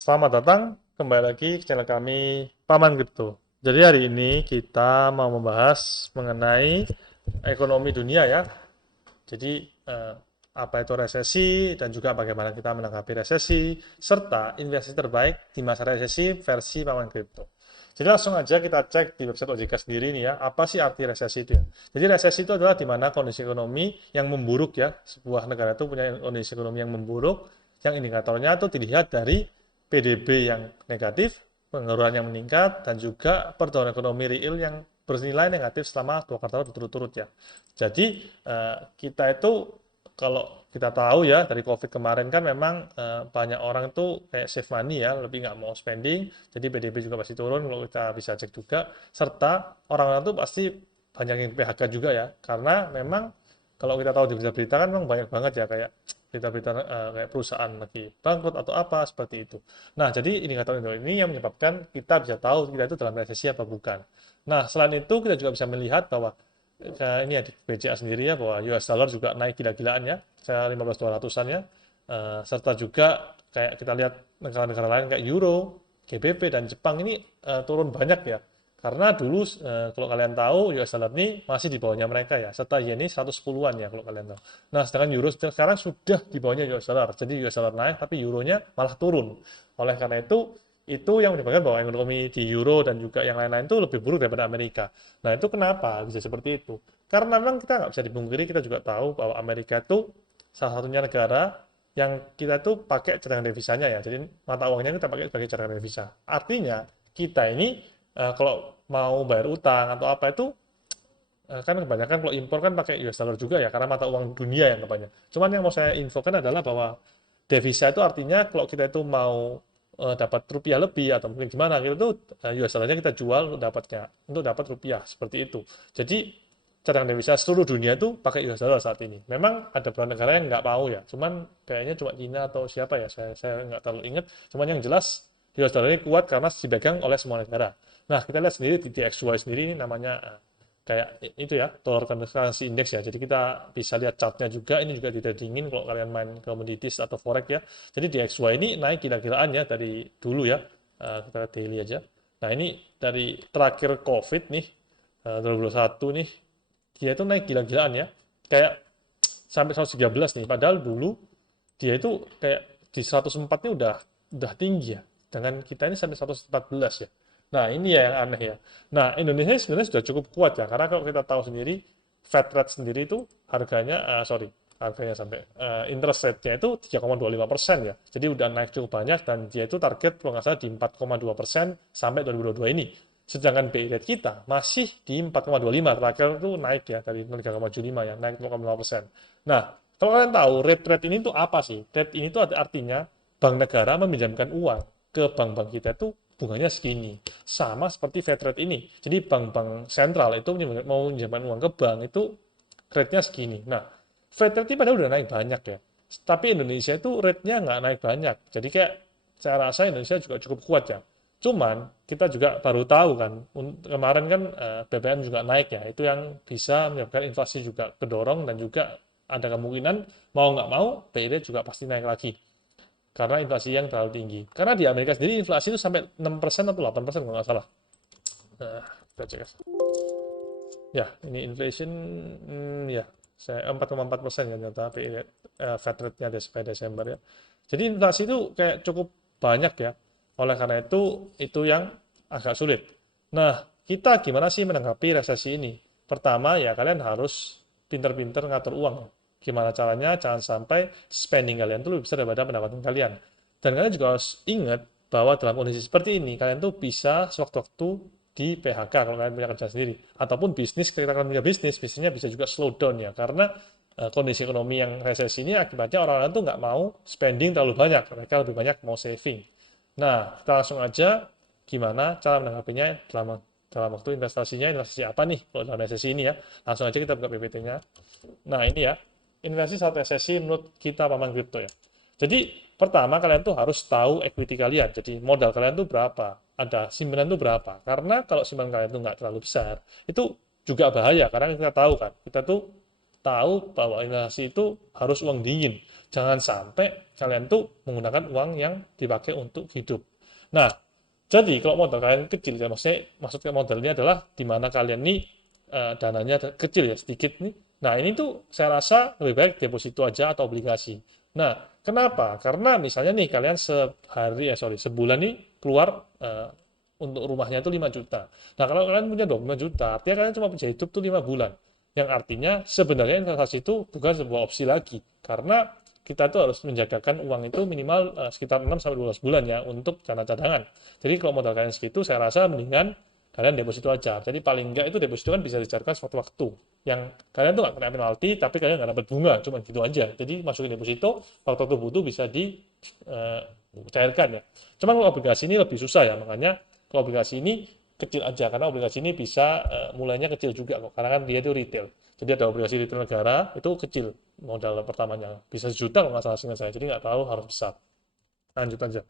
Selamat datang kembali lagi ke channel kami Paman Kripto. Jadi hari ini kita mau membahas mengenai ekonomi dunia ya. Jadi apa itu resesi dan juga bagaimana kita menanggapi resesi serta investasi terbaik di masa resesi versi Paman Kripto. Jadi langsung aja kita cek di website OJK sendiri nih ya, apa sih arti resesi itu ya. Jadi resesi itu adalah di mana kondisi ekonomi yang memburuk ya, sebuah negara itu punya kondisi ekonomi yang memburuk, yang indikatornya itu dilihat dari PDB yang negatif, pengangguran yang meningkat, dan juga pertumbuhan ekonomi real yang bernilai negatif selama 2 kuartal berturut-turut ya. Jadi kita itu kalau kita tahu ya dari COVID kemarin kan memang banyak orang itu kayak save money ya, lebih nggak mau spending, jadi PDB juga pasti turun kalau kita bisa cek juga, serta orang-orang itu pasti banyak yang PHK juga ya, karena memang kalau kita tahu di berita-berita kan memang banyak banget ya kayak berita-berita kayak perusahaan lagi bangkrut atau apa seperti itu. Nah, jadi indikator ini yang menyebabkan kita bisa tahu kita itu dalam resesi apa bukan. Nah, selain itu kita juga bisa melihat bahwa ini ya di BCA sendiri ya bahwa US dollar juga naik gila-gilaan ya, saya 15.200-an ya. Serta juga kayak kita lihat negara-negara lain kayak Euro, GBP dan Jepang ini turun banyak ya. Karena dulu kalau kalian tahu US dollar ini masih di bawahnya mereka ya, serta yen ini 110-an ya kalau kalian tahu. Nah, sedangkan euro sekarang sudah di bawahnya US dollar. Jadi US dollar naik tapi euronya malah turun. Oleh karena itu yang menyebabkan bahwa ekonomi di euro dan juga yang lain-lain itu lebih buruk daripada Amerika. Nah, itu kenapa bisa seperti itu? Karena memang kita nggak bisa dipungkiri, kita juga tahu bahwa Amerika itu salah satunya negara yang kita tuh pakai cadangan devisanya ya. Jadi mata uangnya kita pakai sebagai cadangan devisa. Artinya kita ini kalau mau bayar utang atau apa itu kan kebanyakan kalau impor kan pakai US dollar juga ya karena mata uang dunia yang kebanyakan. Cuman yang mau saya infokan adalah bahwa devisa itu artinya kalau kita itu mau dapat rupiah lebih atau mungkin gimana kita tuh US dollarnya kita jual untuk dapat rupiah seperti itu. Jadi cadangan devisa seluruh dunia itu pakai US dollar saat ini. Memang ada beberapa negara yang nggak mau ya, cuman kayaknya cuma Cina atau siapa ya, saya nggak terlalu ingat. Cuman yang jelas US dollar ini kuat karena dipegang oleh semua negara. Nah, kita lihat sendiri di DXY sendiri ini namanya kayak itu ya, dollar currency index ya. Jadi kita bisa lihat chartnya juga, ini juga tidak dingin kalau kalian main commodities atau forex ya. Jadi DXY ini naik gila-gilaan ya dari dulu ya. Kita lihat daily aja. Nah, ini dari terakhir COVID nih, 2021 nih, dia itu naik gila-gilaan ya. Kayak sampai 113 nih. Padahal dulu dia itu kayak di 104 nya udah tinggi ya. Dengan kita ini sampai 114 ya. Nah, ini ya yang aneh ya. Nah, Indonesia sebenarnya sudah cukup kuat ya. Karena kalau kita tahu sendiri, Fed rate sendiri itu harganya, harganya sampai interest rate-nya itu 3,25% ya. Jadi udah naik cukup banyak dan dia itu target kalau nggak salah di 4,2% sampai 2022 ini. Sedangkan BI rate kita masih di 4,25, terakhir itu naik ya dari 3,75 ya, naik 0,5%. Nah, kalau kalian tahu rate ini tuh apa sih? Rate ini tuh artinya bank negara meminjamkan uang ke bank-bank kita tuh bunganya segini. Sama seperti Fed rate ini. Jadi bank-bank sentral itu mau meminjamkan uang ke bank itu rate-nya segini. Nah, Fed rate ini padahal udah naik banyak ya. Tapi Indonesia itu rate-nya nggak naik banyak. Jadi kayak saya rasa Indonesia juga cukup kuat ya. Cuman kita juga baru tahu kan, kemarin kan BBM juga naik ya, itu yang bisa menyebabkan inflasi juga kedorong dan juga ada kemungkinan mau nggak mau BI rate juga pasti naik lagi karena inflasi yang terlalu tinggi. Karena di Amerika sendiri inflasi itu sampai 6% atau 8% kalau nggak salah. Kita cek. Ya, ini inflation ya, saya 4,4% ya ternyata BI rate, Fed rate-nya sampai Desember ya. Jadi inflasi itu kayak cukup banyak ya. Oleh karena itu yang agak sulit. Nah, kita gimana sih menanggapi resesi ini? Pertama ya kalian harus pinter-pinter ngatur uang. Gimana caranya? Jangan sampai spending kalian tuh lebih besar daripada pendapatan kalian. Dan kalian juga harus ingat bahwa dalam kondisi seperti ini kalian tuh bisa sewaktu-waktu di PHK kalau kalian punya kerja sendiri. Ataupun bisnis, ketika kalian punya bisnisnya bisa juga slow down ya. Karena kondisi ekonomi yang resesi ini akibatnya orang-orang tuh nggak mau spending terlalu banyak. Mereka lebih banyak mau saving. Nah, kita langsung aja gimana cara menanggapinya dalam waktu investasi apa nih kalau dalam resesi ini ya. Langsung aja kita buka PPT-nya. Nah, ini ya, investasi saat resesi menurut kita Paman Kripto ya. Jadi, pertama kalian tuh harus tahu equity kalian. Jadi, modal kalian tuh berapa? Ada simpanan tuh berapa? Karena kalau simpanan kalian tuh nggak terlalu besar, itu juga bahaya. Karena kita tahu kan, kita tuh tahu bahwa investasi itu harus uang dingin. Jangan sampai kalian tuh menggunakan uang yang dipakai untuk hidup. Nah, jadi kalau modal kalian kecil, ya maksudnya modal ini adalah di mana kalian nih dananya kecil ya, sedikit nih. Nah, ini tuh saya rasa lebih baik deposito aja atau obligasi. Nah, kenapa? Karena misalnya nih kalian sebulan nih keluar untuk rumahnya itu 5 juta. Nah, kalau kalian punya 25 juta, artinya kalian cuma bisa hidup tuh 5 bulan. Yang artinya sebenarnya investasi itu bukan sebuah opsi lagi. Karena kita tuh harus menjagakan uang itu minimal sekitar 6 sampai 12 bulan ya untuk dana cadangan. Jadi kalau modal kalian segitu, saya rasa mendingan kalian deposito aja. Jadi paling enggak itu deposito kan bisa dicairkan suatu waktu. Yang kalian tuh nggak kena penalti, tapi kalian nggak dapat bunga, cuma gitu aja. Jadi masukin deposito, waktu itu butuh bisa dicairkan ya. Cuman kalau obligasi ini lebih susah ya, makanya kalau obligasi ini kecil aja, karena obligasi ini bisa mulainya kecil juga kok, karena kan dia itu retail. Jadi ada obligasi retail negara, itu kecil modal pertamanya. Bisa sejuta kalau nggak salah seingat saya, jadi nggak tahu harus besar. Lanjut aja.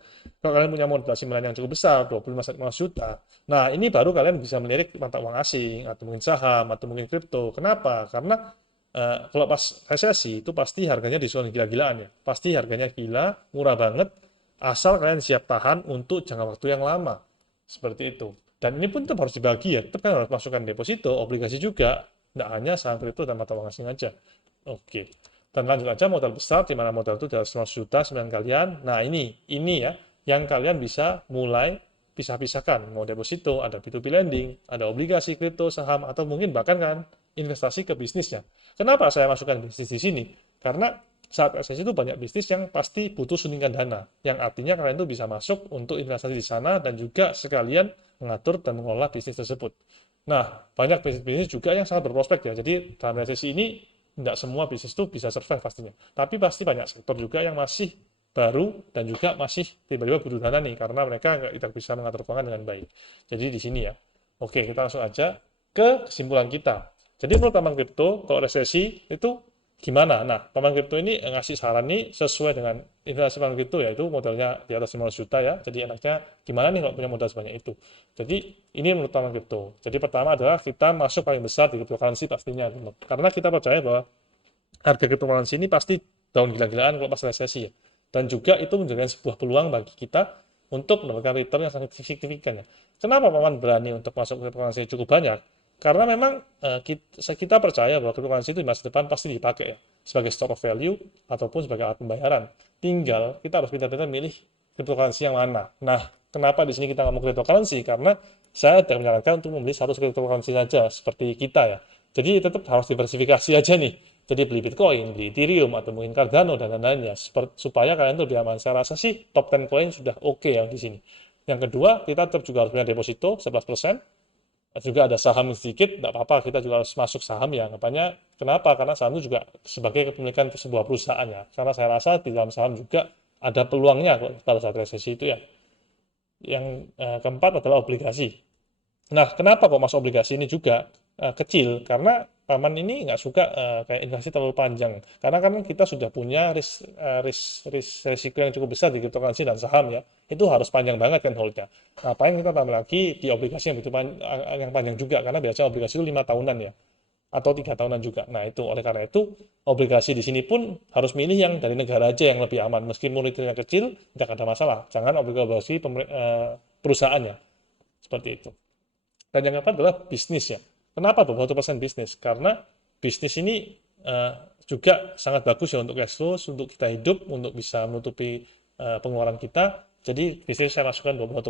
Kalau kalian punya modal simpanan yang cukup besar, 25 juta, nah ini baru kalian bisa melirik mata uang asing, atau mungkin saham, atau mungkin kripto. Kenapa? Karena kalau pas resesi, itu pasti harganya diskon gila-gilaan ya. Pasti harganya gila, murah banget, asal kalian siap tahan untuk jangka waktu yang lama. Seperti itu. Dan ini pun tetap harus dibagi ya, tetap kan harus masukkan deposito, obligasi juga, tidak hanya saham kripto dan mata uang asing aja. Oke. Dan lanjut aja modal besar, di mana modal itu dari 100 juta, 9 kalian. Nah ini ya, yang kalian bisa mulai pisah-pisahkan. Mau deposito, ada P2P lending, ada obligasi, kripto, saham, atau mungkin bahkan kan investasi ke bisnisnya. Kenapa saya masukkan bisnis di sini? Karena saat resesi itu banyak bisnis yang pasti butuh suntikan dana, yang artinya kalian itu bisa masuk untuk investasi di sana dan juga sekalian mengatur dan mengelola bisnis tersebut. Nah, banyak bisnis-bisnis juga yang sangat berprospek ya. Jadi dalam resesi ini tidak semua bisnis itu bisa survive pastinya. Tapi pasti banyak sektor juga yang masih baru dan juga masih tiba-tiba butuh dana nih karena mereka tidak bisa mengatur keuangan dengan baik. Jadi di sini ya. Oke, kita langsung aja ke kesimpulan kita. Jadi menurut Taman Kripto, kalau resesi itu gimana? Nah, Taman Kripto ini ngasih saran nih sesuai dengan investasi Taman Kripto, yaitu modalnya di atas 500 juta ya. Jadi enaknya gimana nih kalau punya modal sebanyak itu? Jadi ini menurut Taman Kripto. Jadi pertama adalah kita masuk paling besar di cryptocurrency pastinya. Karena kita percaya bahwa harga cryptocurrency ini pasti down gila-gilaan kalau pas resesi ya. Dan juga itu menjadikan sebuah peluang bagi kita untuk mendapatkan return yang sangat signifikan ya. Kenapa Paman berani untuk masuk ke cryptocurrency cukup banyak? Karena memang kita percaya bahwa cryptocurrency itu di masa depan pasti dipakai ya, sebagai store of value ataupun sebagai alat pembayaran. Tinggal kita harus pintar-pintar milih cryptocurrency yang mana. Nah, kenapa di sini kita ngomong cryptocurrency? Karena saya tidak menyarankan untuk membeli satu cryptocurrency saja seperti kita ya. Jadi tetap harus diversifikasi aja nih. Jadi beli Bitcoin, beli Ethereum, atau mungkin Cardano, dan lain-lainnya. Supaya kalian tuh lebih aman. Saya rasa sih top 10 coin sudah oke ya di sini. Yang kedua, kita tetap juga harus punya deposito 11%. Juga ada saham sedikit, tidak apa-apa. Kita juga harus masuk saham ya. Anggapannya, kenapa? Karena saham itu juga sebagai kepemilikan sebuah perusahaan ya. Karena saya rasa di dalam saham juga ada peluangnya pada saat resesi itu ya. Yang keempat adalah obligasi. Nah, kenapa kok masuk obligasi ini juga kecil? Karena Paman ini nggak suka kayak investasi terlalu panjang. Karena kan kita sudah punya risiko yang cukup besar di cryptocurrency dan saham ya. Itu harus panjang banget kan holdnya. Ngapain kita tambah lagi di obligasi yang begitu yang panjang juga? Karena biasanya obligasi itu 5 tahunan ya. Atau 3 tahunan juga. Nah, itu oleh karena itu obligasi di sini pun harus milih yang dari negara aja yang lebih aman. Meskipun returnnya kecil, tidak ada masalah. Jangan obligasi perusahaannya. Seperti itu. Dan yang keempat adalah bisnis ya. Kenapa tuh 100% bisnis? Karena bisnis ini juga sangat bagus ya untuk cash flow, untuk kita hidup, untuk bisa menutupi pengeluaran kita. Jadi bisnis saya masukkan 21%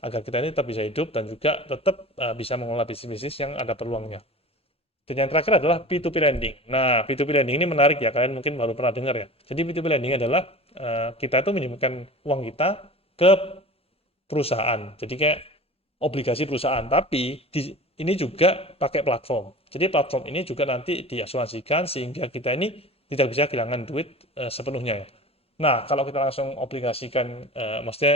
agar kita ini tetap bisa hidup dan juga tetap bisa mengelola bisnis-bisnis yang ada peluangnya. Dan yang terakhir adalah P2P lending. Nah, P2P lending ini menarik ya, kalian mungkin baru pernah dengar ya. Jadi P2P lending adalah kita itu menyimpan uang kita ke perusahaan. Jadi kayak obligasi perusahaan, tapi ini juga pakai platform. Jadi platform ini juga nanti diasuransikan sehingga kita ini tidak bisa kehilangan duit sepenuhnya ya. Nah, kalau kita langsung obligasikan, maksudnya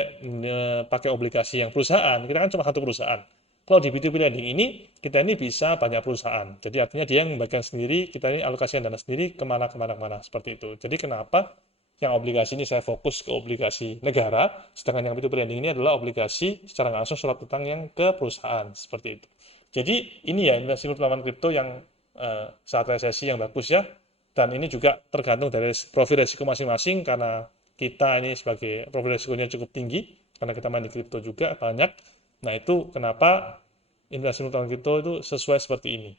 pakai obligasi yang perusahaan, kita kan cuma satu perusahaan. Kalau di B2B lending ini, kita ini bisa banyak perusahaan. Jadi artinya dia yang membagikan sendiri, kita ini alokasikan dana sendiri kemana-kemana, seperti itu. Jadi kenapa yang obligasi ini saya fokus ke obligasi negara, sedangkan yang B2B lending ini adalah obligasi secara langsung surat utang yang ke perusahaan, seperti itu. Jadi ini ya investasi utama kripto yang saat resesi yang bagus ya. Dan ini juga tergantung dari profil resiko masing-masing, karena kita ini sebagai profil resikonya cukup tinggi karena kita main di kripto juga banyak. Nah, itu kenapa investasi menggunakan kripto itu sesuai seperti ini.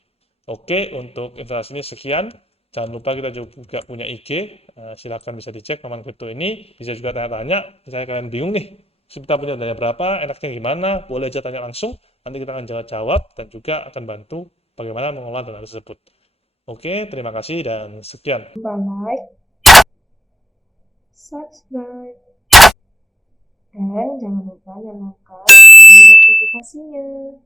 Oke, untuk investasi ini sekian. Jangan lupa kita juga punya IG, silahkan bisa dicek Paman Kripto ini. Bisa juga tanya-tanya, misalnya kalian bingung nih, kita punya dana berapa, enaknya gimana, boleh aja tanya langsung. Nanti kita akan jawab dan juga akan bantu bagaimana mengelola dana tersebut. Oke, terima kasih dan sekian. Like, subscribe, dan jangan lupa nyalakan notifikasinya.